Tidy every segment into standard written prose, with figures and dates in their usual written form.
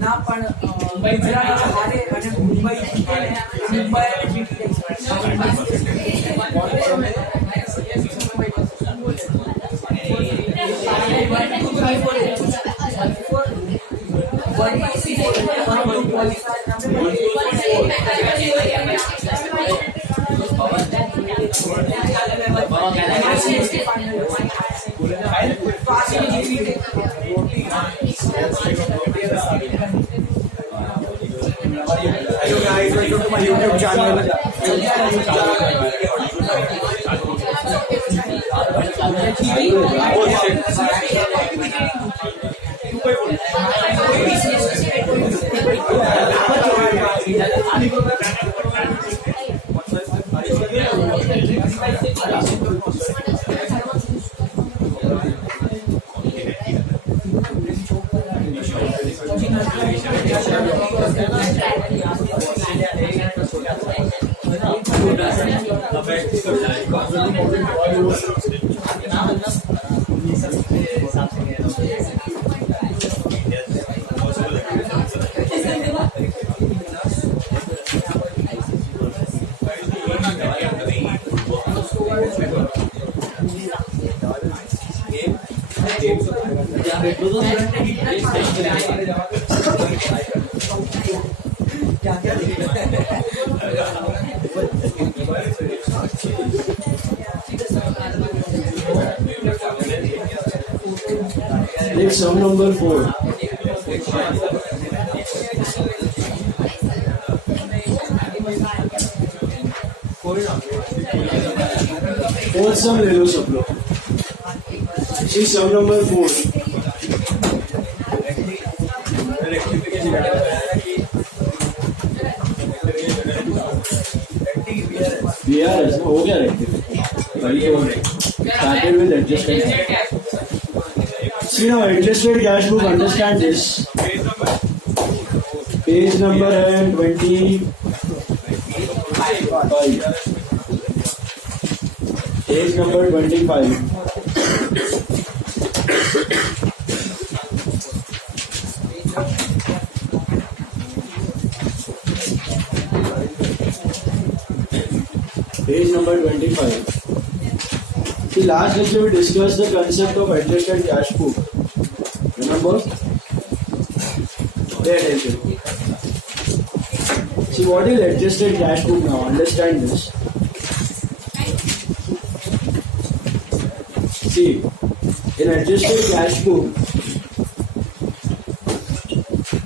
ना पण गुजरात हारे आणि मुंबई मुंबई आणि GT Hello guys, welcome to my YouTube channel. Next sum number 4. Fourth sum ले लो सब लोग. See sum number 4. BRS हो गया rectification. Started with adjusted. See now adjusted cash book, understand this. Page number है 25. Page number 25. Page number 25. See, last lecture we discussed the concept of adjusted cash book. Remember? Pay attention. See, what is adjusted cash book now? Understand this. See, in adjusted cash book,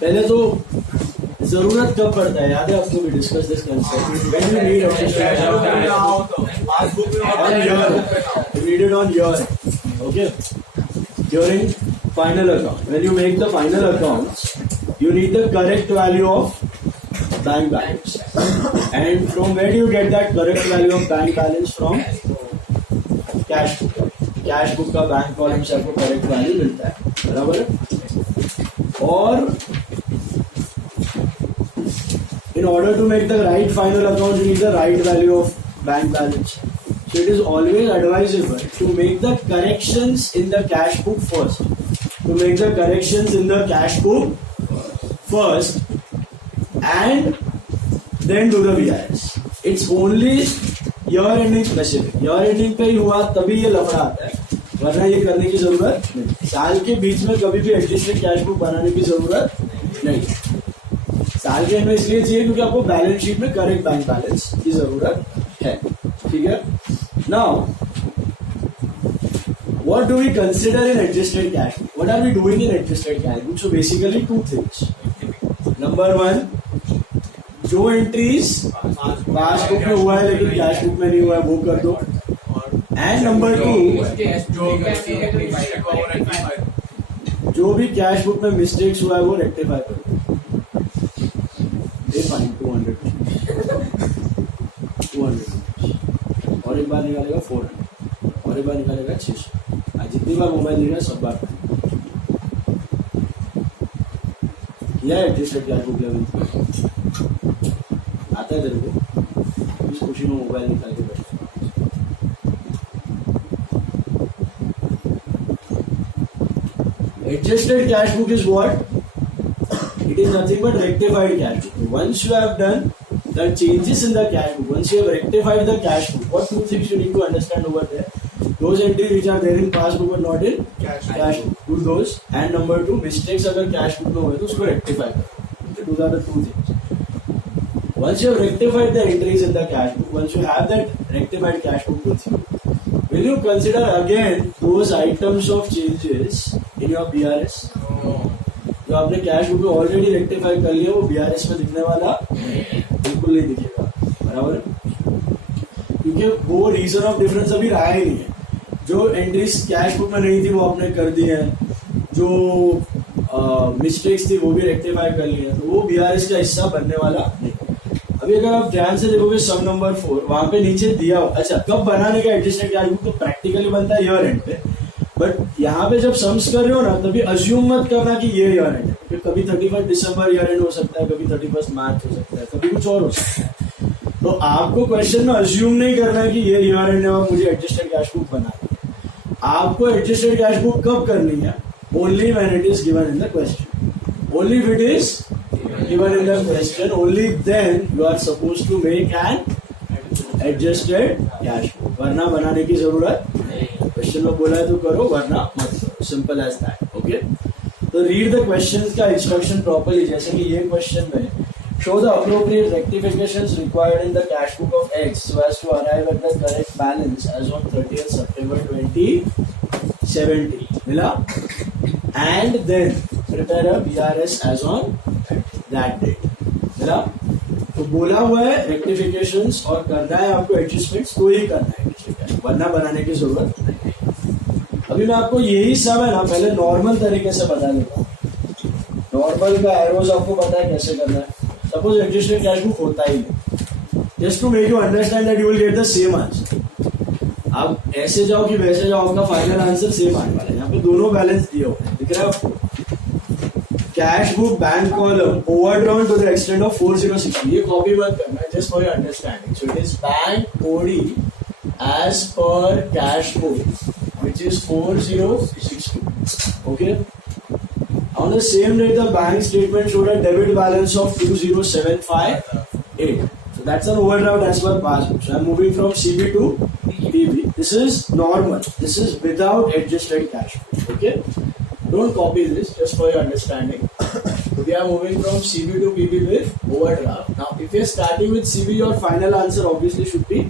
पहले तो जरूरत कब पड़ता है, याद है आपको? भी discuss this concept. When you need adjusted cash book, on your, you need it on your, okay? During final account, when you make the final accounts, you need the correct value of bank balance. And from where do you get that correct value of bank balance? From cash book. Cash book का bank column से आपको correct value मिलता है, बराबर है. और in order to make the right final account, you need the right value of bank balance. So it is always advisable to make the corrections in the cash book first. To make the corrections in the cash book first and then do the BIS. It's only year ending specific. Year ending पे ही हुआ तभी ये लफड़ा आता है, वरना ये करने की जरूरत नहीं. साल के बीच में कभी भी एडजस्टेड कैश बुक बनाने की जरूरत नहीं. साल के एंड में इसलिए चाहिए क्योंकि आपको बैलेंस शीट में करेक्ट बैंक बैलेंस की जरूरत है. ठीक है. Now what do we consider in adjusted cash book? What are we doing in adjusted cash book? So basically two things. Number one, जो एंट्रीज पासबुक में हुआ है लेकिन कैश बुक में नहीं हुआ है वो कर दो. एंड नंबर टू, जो भी कैश बुक में मिस्टेक्स हुआ है वो रेक्टिफाई कर दो. फाइन 200 और एक बार निकालेगा 400 और एक बार निकालेगा 600. जितनी बार मोबाइल लेगा सब बार किया है एडजस्टेड कैश बुक लेवल. आता है तेरे को? इस खुशी में मोबाइल निकाल के बैठ. Adjusted cash book is what? It is nothing but rectified cash book. Once you have done the changes in the cash book, once you have rectified the cash book, what two things you need to understand over there? Those entries which are there in passbook but not in cash book, do those. And number two, mistakes अगर cash book में हुए तो उसको rectify करो. Those are the two things. Once you have rectified the entries in the cash book, once you have that rectified cash book with you, will you consider again those items of changes in your BRS? जो आपने cash book में already rectify कर लिया वो BRS में दिखने वाला बिल्कुल नहीं दिखेगा, बराबर है? क्योंकि वो रीजन ऑफ डिफरेंस अभी रहा ही नहीं है. जो एंट्रीज कैश बुक में नहीं थी वो आपने कर दी है, जो मिस्टेक्स थी वो भी रेक्टिफाई कर ली है, तो वो BRS का हिस्सा बनने वाला नहीं. अभी अगर आप ध्यान से देखोगे सम नंबर 4 वहां पे नीचे दिया हो. अच्छा, कब बनाने का एडजस्टेड कैश बुक? तो प्रैक्टिकली बनता है ईयर एंड पे, बट यहाँ पे जब सम्स कर रहे हो ना तभी अज्यूम मत करना कि ये ईयर एंड है. कभी 31 दिसंबर ईयर एंड हो सकता है, कभी 31 मार्च हो सकता है, कभी कुछ और हो सकता है. तो आपको क्वेश्चन में अज्यूम नहीं करना है कि ये ईयर एंड है और मुझे एडजस्टेड कैश बुक बनाना है. आपको एडजस्टेड कैश बुक कब करनी है? Only when it is given in the question. Only if it is given in the question, only then you are supposed to make an adjusted cash book. वरना बनाने की जरूरत नहीं. क्वेश्चन में बोला है तो करो, वरना मत करो. Simple as that. ओके, तो रीड द क्वेश्चन का इंस्ट्रक्शन प्रॉपर्ली. जैसे कि ये क्वेश्चन में show the appropriate rectifications required in the cash book of X so as to arrive at the correct balance as on 30th September 2017. मिला? And then prepare a BRS as on that date. मिला? तो बोला हुआ है रेक्टिफिकेशंस और करना है आपको एडजस्टमेंट्स, तो ही करना है, वरना बनाने की जरूरत नहीं. अभी मैं आपको यही सब है ना पहले नॉर्मल तरीके से बता देता हूँ. नॉर्मल का एरोज आपको पता है कैसे करना है. सपोज एडजस्टेड कैश बुक होता ही नहीं, just to make you understand that you will get the same answer. आप ऐसे जाओ कि वैसे जाओ, आपका फाइनल आंसर सेम आने वाला है. यहाँ पे दोनों बैलेंस दिए हुए हैं, दिख रहा है आपको? Cash book bank column overdrawn to the extent of 4060. ये कॉपी मत करना, just for your understanding. So it is bank OD as per cash book which is 4062. Okay. On the same day, the bank statement showed a debit balance of 20758. So that's an overdraft as per passbook. So I'm moving from CB to PB. This is normal. This is without adjusted cash. Okay. Don't copy this, just for your understanding. So we are moving from CB to PB with overdraft. Now, if you're starting with CB, your final answer obviously should be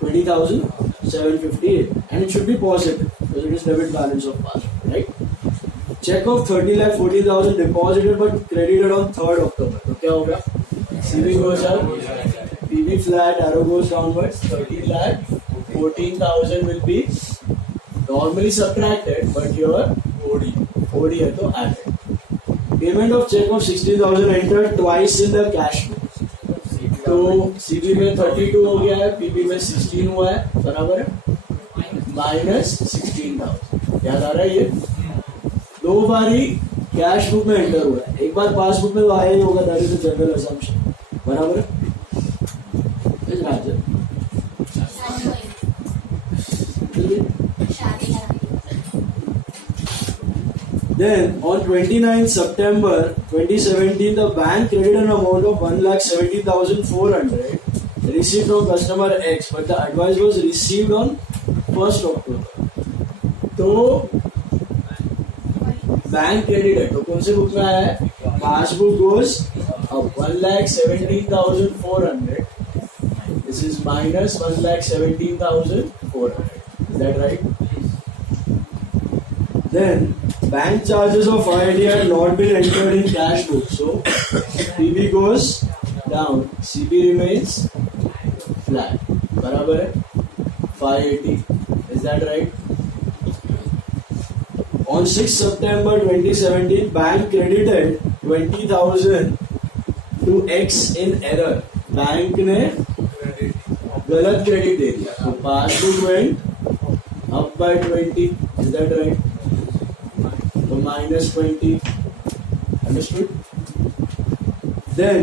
20,758, and it should be positive because it is debit balance of passbook, right? Check of 30 lakh 14,000 deposited but credited on 3rd October. तो क्या होगा? CB goes up, PB flat, arrow goes downwards. 30 lakh 14,000 will be normally subtracted, but here OD है तो added. Payment of check of 16,000 entered twice in the cash book. तो CB में 32 हो गया है, PB में 16 हुआ है, बराबर है? माइनस 16,000. याद आ रहा है ये? दो बारी कैश बुक में एंटर हुआ है, एक बार पासबुक में आया ही होगा. That is the general assumption, बराबर है? Then on 29th September 2017, the bank credited an amount of 1,70,400 received from customer X, but the advice was received on 1st October. तो बैंक क्रेडिट है तो कौन से बुक में आया है? पासबुक गोज अब 1,17,400. This is minus 1,17,400. Is that right? Then bank charges of IIT had not been entered in cash book, so PB goes down, CB remains flat. बराबर है 580. Is that right? On 6th September 2017, bank credited 20,000 to X in error. Bank ने गलत credit दे दिया, तो passbook went up by 20. Is that right? So minus 20. Understood? Then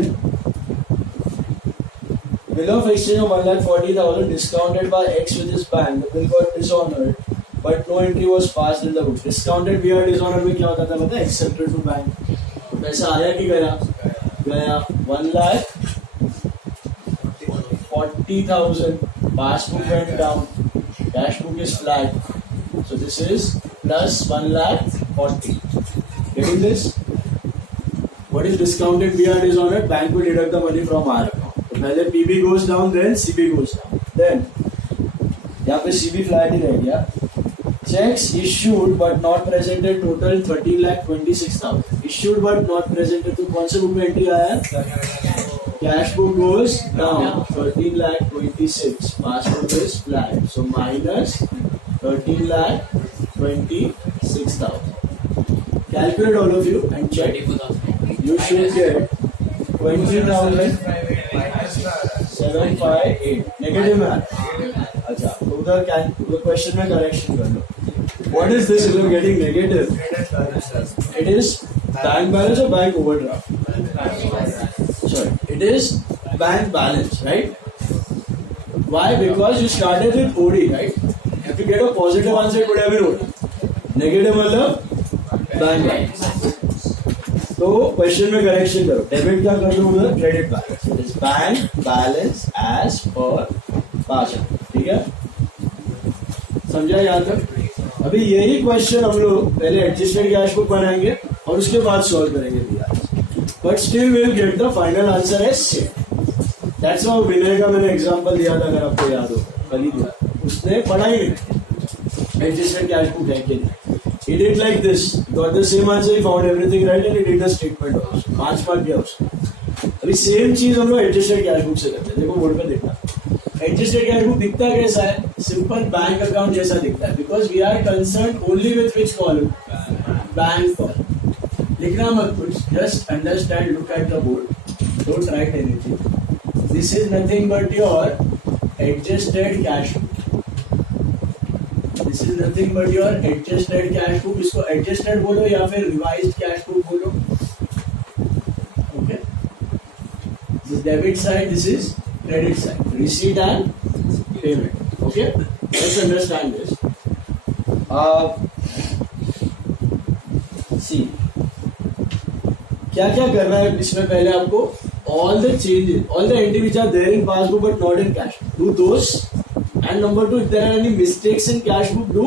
bill of exchange of 1,40,000 discounted by X with his bank. The bill got dishonored but no entry was passed in the book. Discounted BR dishonor में क्या होता था पता है? Accepted to bank. पैसा आया कि गया? गया 1,40,000. Passbook went down. Cash book is flat. So this is plus 1,40,000. Getting this? What is discounted BR dishonored? Bank will deduct the money from our account. तो पहले PB goes down, then CB goes down. Then यहाँ पे CB flat ही रह गया. Checks issued but not presented total 13,26,000. Issued but not presented तो कौन से book में एंट्री आया? Cash book goes down 13,26,000. Passbook is flat, so minus 13,26,000. Calculate all of you and check. You should get 20,758. Negative में अच्छा तो उधर question में करेक्शन कर लो. What is this? You are getting negative. It is bank balance or bank overdraft? Sorry, it is bank balance, right? Why? Because you started with OD, right? If you get a positive answer, it would have been OD. Negative मतलब bank balance. तो question में correction करो. Debit क्या कर लो उधर? Credit balance. It is bank balance as per पार्षद. ठीक है, समझा यहाँ तक? अभी यही क्वेश्चन हम लोग पहले एडजस्टेड कैश बुक बनाएंगे और उसके बाद सॉल्व करेंगे BRS. But still will get the final answer as same. That's how Vinay का मैंने एग्जांपल दिया था, अगर आपको याद हो, कल ही दिया. उसने पढ़ा ही नहीं एडजस्टेड कैश बुक है कि नहीं. He did like this, got the same answer, he found everything right and he did the statement also. 5 mark दिया उसको. अभी सेम चीज हम लोग एडजस्टेड कैश बुक से करते हैं. देखो बोर्ड पे देखना. एडजस्टेड कैश बुक दिखता कैसा है? सिंपल बैंक अकाउंट जैसा दिखता है. Because we are concern only with which column? Bank column. लिखना मत कुछ, just understand, look at the board, don't write anything. This is nothing but your adjusted cash book. This is nothing but your adjusted cash book. इसको adjusted बोलो या फिर revised cash book बोलो. Okay. This is debit side. This is credit side. Receipt and payment. Okay. Let's understand this. See. क्या क्या करना है इसमें? पहले आपको all the changes, all the entries which are there in passbook but not in cash, do those. And number 2, if there are any mistakes in cash book, do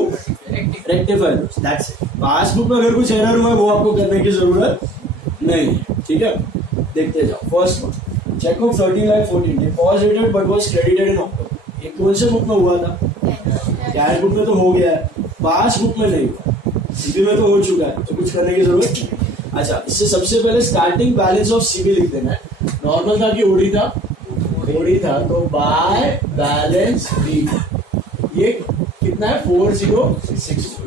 rectify those. That's it. Passbook में अगर कुछ error हुआ है वो आपको करने की जरूरत नहीं है. ठीक है, देखते जाओ. First one, cheque of 13,14,000 deposited but was credited in October. ये कौन से बुक में हुआ था? कैश बुक में तो हो गया है, पासबुक में नहीं हुआ. सीबी में तो हो चुका है, तो कुछ करने की जरूरत नहीं. अच्छा, इससे सबसे पहले स्टार्टिंग बैलेंस ऑफ सीबी लिख देना है. नॉर्मल था कि ओडी था? ओडी था, तो बाय बैलेंस बी. ये कितना है? 4062.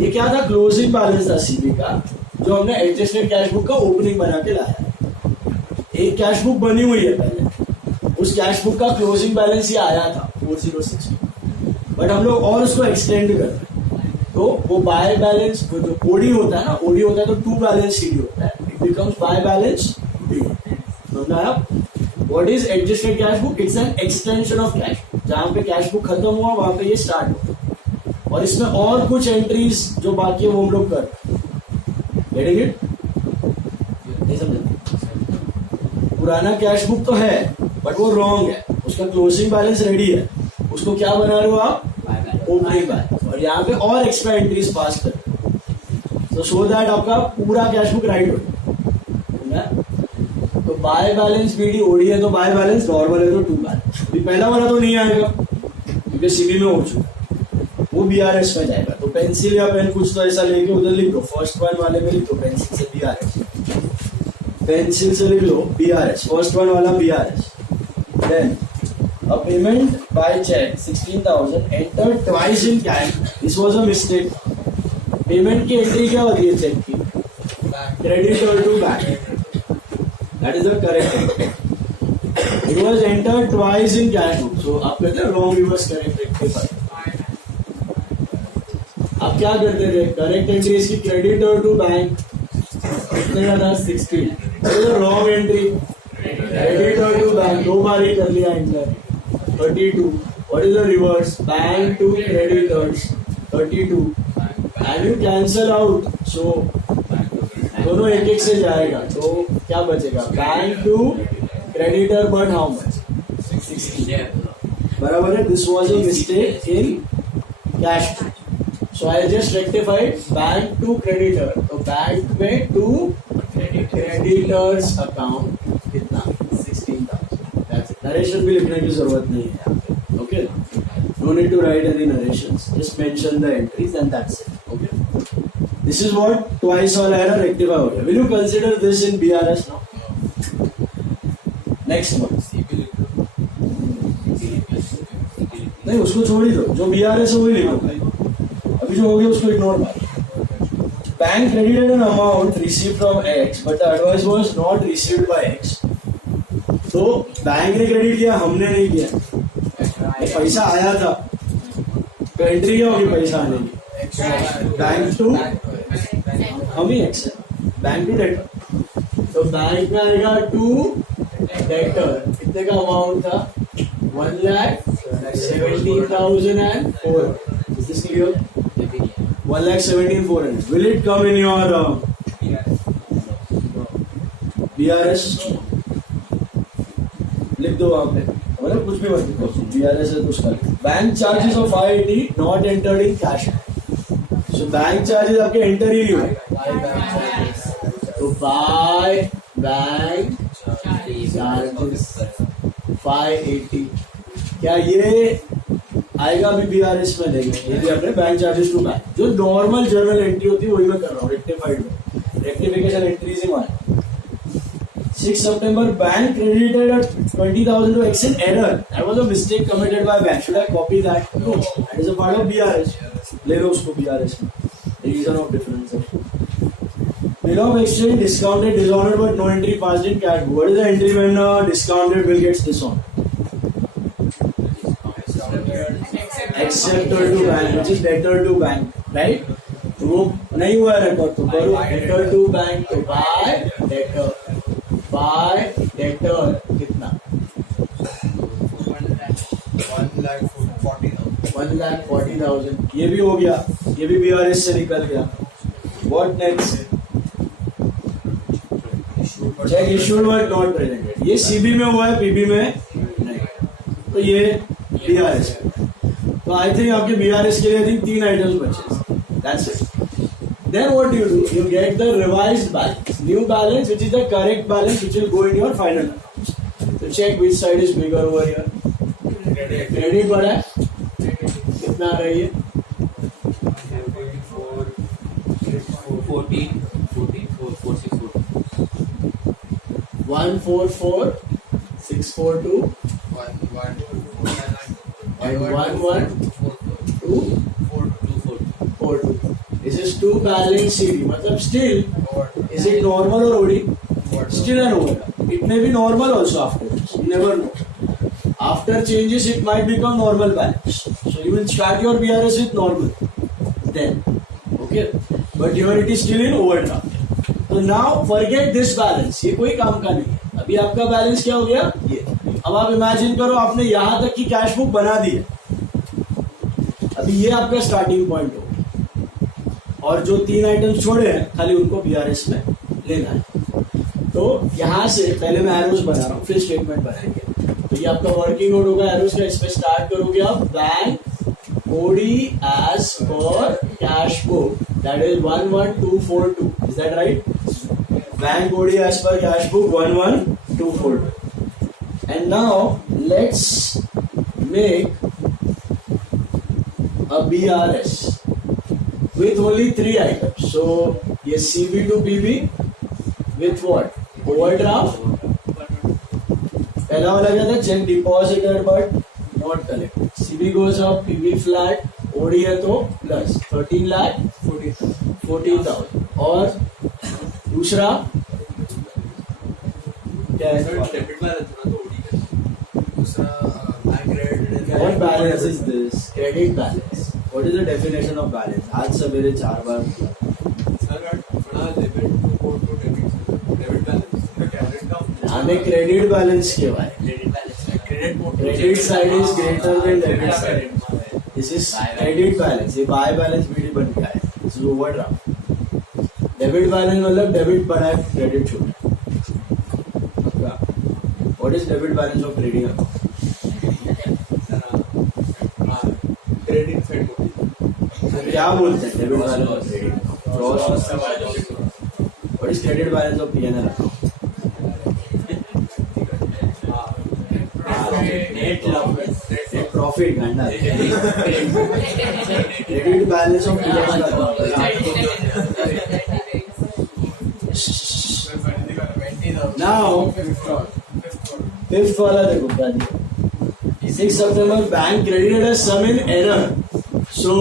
ये क्या था? क्लोजिंग बैलेंस था सीबी का, जो हमने एडजस्टेड कैश बुक का ओपनिंग बना के लाया. एक कैश बुक बनी हुई है पहले, उस कैश बुक का क्लोजिंग बैलेंस ये आया था 4062. बट हम लोग और उसको एक्सटेंड कर रहे हैं, तो वो बाय बैलेंस जो ओडी होता है ना, ओडी होता है तो टू बैलेंस सीडी होता है. It becomes by balance B. समझना है? What is adjusted cash book? It's an extension of cash book. जहाँ पे कैश बुक खत्म हुआ वहां पे ये स्टार्ट हुआ, और इसमें और कुछ एंट्रीज जो बाकी है वो हम लोग कर. Getting it? नहीं समझे? पुराना कैश बुक तो है बट वो रॉन्ग है. उसका क्लोजिंग बैलेंस रेडी है, उसको क्या बना रहे हो आप? Opening balance. और यहाँ पे और एक्स्ट्रा एंट्रीज पास कर, तो सो दैट आपका पूरा कैश बुक राइट हो. तो बाय बैलेंस बीडी ओडी है तो बाय बैलेंस, नॉर्मल है तो टू बैलेंस. पहला वाला तो नहीं आएगा क्योंकि सीबी में हो चुका, वो बीआरएस में जाएगा. तो पेंसिल या पेन कुछ तो ऐसा लेके उधर लिख दो. फर्स्ट वन वाले में लिख दो पेंसिल से बीआरएस. पेंसिल से लिख लो बीआरएस. फर्स्ट वन वाला BRS. Then a payment by cheque 16,000 entered twice in cash. This was a mistake. Payment की एंट्री क्या होती है चेक की? Creditor to bank. That is the correct entry. It was entered twice in cash book. So आप कहते हैं wrong, you must correct rectify. आप क्या करते थे? Correct entry इसकी creditor to bank. कितने का था? 16. That is the wrong entry. Creditor to bank. 2 बार ही कर लिया enter. 32. What is the reverse? Bank to creditors. 32 and you cancel out, so दोनों एक एक से जाएगा, तो क्या बचेगा? Bank to creditor but how much? 60. बराबर है. This was a mistake in cash. So I just rectified bank to creditor. तो बैंक में टू क्रेडिटर्स अकाउंट कितना? 16,000. नरेशन भी लिखने की जरूरत नहीं है यहाँ पे. Okay, no need to write any narrations, just mention the entries and that's it. Okay, this is what twice all error rectify हो गया. Will you consider this in BRS now? Next one. नहीं, उसको छोड़ ही दो. जो BRS है वही लिखो. अभी जो हो गया उसको इग्नोर मारो. Bank credited an amount received from X, but the advice was not received by X. तो बैंक ने क्रेडिट किया, हमने नहीं किया. पैसा आया था, तो एंट्री क्या होगी पैसा आने की? बैंक टू हम ही एक्स है, बैंक टू डेटर. तो बैंक में आएगा टू डेटर. कितने का अमाउंट था? 1,17,400. Is this clear? 1,17,400. Will it come in your BRS? लिख दो वहां पे, मतलब कुछ भी मत लिखो. BRS है तो उसका bank charges of 580 not entered in cash. So bank charges आपके एंटर ही नहीं हुए. तो बाय बैंक चार्जेस 580, क्या ये आएगा अभी BRS में? देंगे यदि आपने बैंक चार्जेस टू बैंक. जो नॉर्मल जर्नल एंट्री होती है वही मैं कर रहा हूँ रेक्टिफाइड में. रेक्टिफिकेशन एंट्रीज ही मार. 6 September, bank credited 20,000 to X in error. That was a mistake committed by bank. Should I copy that? No. That is a part of BRS. ले लो उसको BRS में. Reason of difference. Bill of exchange discounted, dishonored, but no entry passed in cash. What is the entry when discounted bill gets dishonored? Acceptor to bank, which is debtor to bank, right? तो वो नहीं हुआ record, तो करो debtor to bank. तो buy debtor. Bye debtor कितना? 1,40,000. ये भी हो गया, ये भी BRS से निकल गया. What next? Check issued but not presented. ये CB में हुआ है, PB में नहीं. तो ये BRS है. तो आई थिंक आपके BRS के लिए आई थिंक 3 आइटम्स बचे. That's it. Then what do? You get the revised balance, new balance, which is the correct balance, which will go in your final accounts. So check which side is bigger over here. Credit बड़ा है, कितना आ रही है? 144,642 and 11,242. This is two balance CD. मतलब still, is it normal or OD? Still an OD. It may be normal also after this. You never know. After changes, it might become normal balance. So you will start your BRS with normal. Then, okay. But here it is still in overdraft. So now forget this balance. ये कोई काम का नहीं है. अभी आपका balance क्या हो गया? ये. अब आप इमेजिन करो आपने यहाँ तक की कैश बुक बना दी है. अभी ये आपका स्टार्टिंग पॉइंट हो. और जो 3 आइटम्स छोड़े हैं खाली उनको BRS में लेना है. तो यहां से पहले मैं एरोस बना रहा हूँ, फिर स्टेटमेंट बनाएंगे. तो ये आपका वर्किंग नोट होगा एरोस का. इसमें स्टार्ट करोगे आप bank OD as per cash book, that is 11242. Is that right? Bank OD as per cash book 11242. And now let's make a BRS with only 3 items. So yes, CB to PB with what? Overdraft. पहला वाला क्या था? Check deposited but not collected. CB goes up, PB flat, OD है तो plus 13,14,000. और दूसरा क्या है? What balance is this? Credit balance. What is the definition of balance? आज सवेरे 4 बार. हमें क्रेडिट बैलेंस के बारे. Credit side is greater than debit side. This is credit balance. ये buy balance भी बन गया है. This is overdraft. Debit balance मतलब debit बड़ा है, credit छोटा है. What is debit balance of trading account? Credit side होती क्या बोलते हैं debit balance of trading account? Gross. What is credit balance of P&L account? Net Profit गंदा. Credit balance of P&L account. Now, fifth वाला देखो क्या दिया. 6 September bank credited a sum in error. So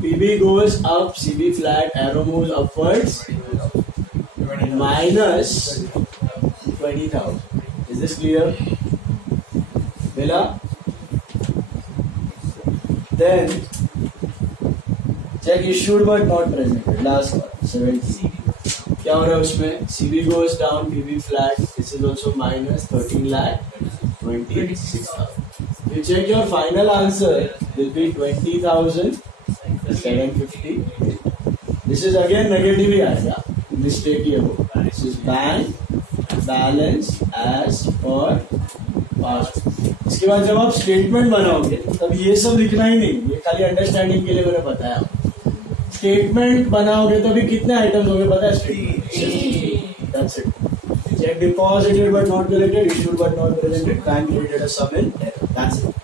PB goes up, CB flat, arrow moves upwards, minus 20,000. Is this clear? Villa? Then check issued but not presented. Last one, 70. क्या हो रहा है उसमें? CB goes down, PB flat. This is also minus 13,26,000. You check your final answer will be 20,750. This is again negative ही आएगा. Mistake ही है वो. This is bank balance as per past. इसके बाद जब आप स्टेटमेंट बनाओगे तब ये सब लिखना ही नहीं. ये खाली अंडरस्टैंडिंग के लिए मैंने बताया. स्टेटमेंट बनाओगे तभी कितने आइटम्स होंगे पता है? Statement. That's it. Check deposited but not collected, issued but not presented, bank credited a sum in error. That's it.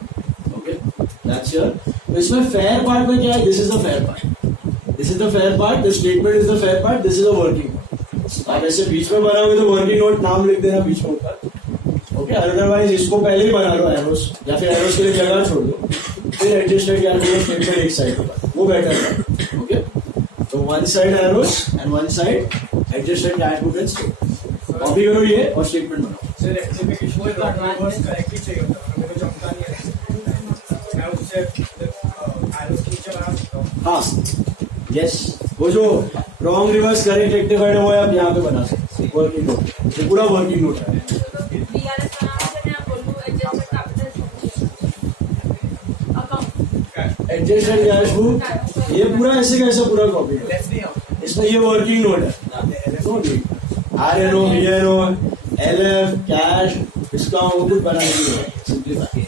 Okay? That's your. तो इसमें fair part में क्या है? This is the fair part. This is the fair part. The statement is the fair part. This is a working note. आप ऐसे बीच में बनाओगे तो working note नाम लिख देना बीच में ऊपर. Okay? Otherwise इसको पहले ही बना लो arrows या फिर arrows के लिए जगह छोड़ दो. फिर adjusted या फिर statement एक साइड होगा. वो better है. Okay? So one side arrows and one side adjusted cash book and statement. Copy करो ये और स्टेटमेंट बनाओ. सर एक्टिफिकेशन को रिवर्स करेक्टली चाहिए होता है. मेरे को जमता नहीं है. मैं उससे एरोस नीचे बना सकता हूं. हाँ यस. वो जो रॉन्ग रिवर्स करेक्ट रेक्टिफाइड है वो आप यहाँ पे बना सकते हैं. Working note. ये पूरा वर्किंग नोट है. एडजस्टेड कैश बुक ये पूरा ऐसे कैसे पूरा कॉपी है. इसमें ये वर्किंग नोट है. RNO, BNO, LF, cash, discount कुछ बनाएंगे. Simplify.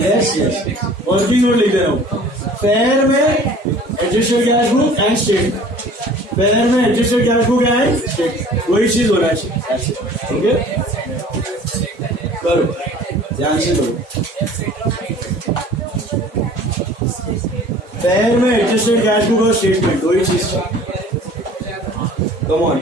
Yes yes. Working note लिख दे रहा हूँ. फेयर में adjusted cash book and statement. Fair में adjusted cash book and statement. वही चीज होना चाहिए. ओके करो ध्यान से करो. फेयर में एडजस्टेड कैश बुक और स्टेटमेंट दो ही चीज. Come on